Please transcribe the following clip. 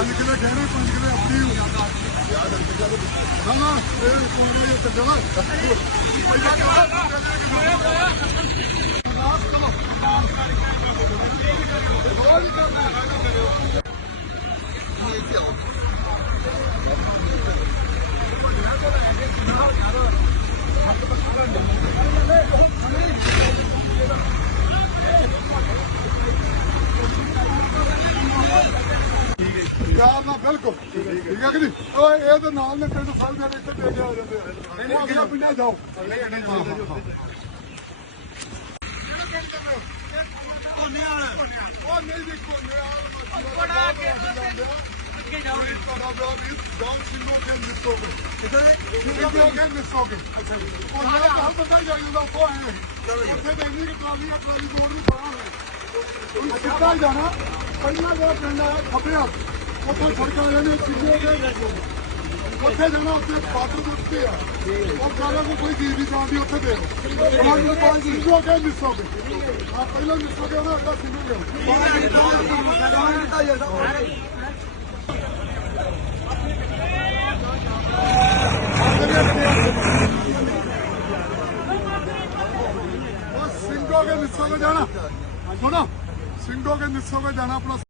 ਪੰਜ ਕਿਲੋ ਗਹਿਣੇ ਪੰਜ ਕਿਲੋ ਆਪਣੀ ਹੋ ਜਾਂਦਾ। ਨਾ ਨਾ ਇਹ ਕੋਲ ਇਹ ਚੱਲਦਾ ਯਾਰ ਨਾ ਬਿਲਕੁਲ। ਠੀਕ ਹੈ ਕਿ ਨਹੀਂ? ਓਏ ਇਹ ਤਾਂ ਨਾਲ ਨੇ ਤੈਨੂੰ ਫਲ ਦੇ ਇੱਥੇ ਦੇ ਕੇ ਆ ਜਾਂਦੇ ਆ ਨਹੀਂ ਅੱਗੇ ਪਿੰਡਾ ਜਾਓ। ਉਹ ਨਹੀਂ ਜੀ ਕੋਨੇ ਆ ਬੜਾ ਕੇ ਅੱਗੇ ਜਾਓ ਤੁਹਾਡਾ ਬਰਾ ਵੀ ਡਾਊਨ ਸਿੰਗੋ ਕੇ ਮਿਸੋਗੇ ਉਹ ਨਾ ਤਾਂ ਹਮ ਪਤਾ ਹੀ ਜਾਂਦਾ ਕੋ ਹੈ ਉੱਥੇ ਤਾਂ ਇੰਨੀ ਕੁ ਟਰਾਲੀ ਆ ਟਰਾਲੀ ਤੋਂ ਨਹੀਂ ਪਾਣਾ ਹੈ ਉਹ ਸਿੱਧਾ ਹੀ ਜਾਣਾ। ਪਹਿਲਾਂ ਜਿਹੜਾ ਪਿੰਡ ਆ ਖੱਬੇ ਹੱਥ ਉੱਥੇ ਸੜਕਾਂ ਜਾਂਦੀਆਂ ਸਿੰਗੋ ਕੇ ਉੱਥੇ ਜਾਣਾ ਉੱਥੇ ਬਾਰਡਰ ਦੇ ਉੱਤੇ ਆ ਉਹ ਕਾਲਾ ਨੂੰ ਕੋਈ ਚੀਜ਼ ਨਹੀਂ ਜਾਂਦੀ ਉੱਥੇ ਦੇ ਉਹਨਾਂ ਨੂੰ ਕੋਈ ਸਿੰਗੋ ਕੇ ਮਿਸੋਗੇ ਆ ਪਹਿਲਾਂ ਮਿਸੋਗੇ ਨਾ ਅੱਗਾ ਸਿੰਗੋ ਸਿੰਘੋ ਕੇ ਨਿੱਸੋ ਕੇ ਜਾਣਾ ਸੁਣੋ ਸਿੰਘੋ ਕੇ ਨਿੱਸੋ ਕੇ ਜਾਣਾ ਆਪਣਾ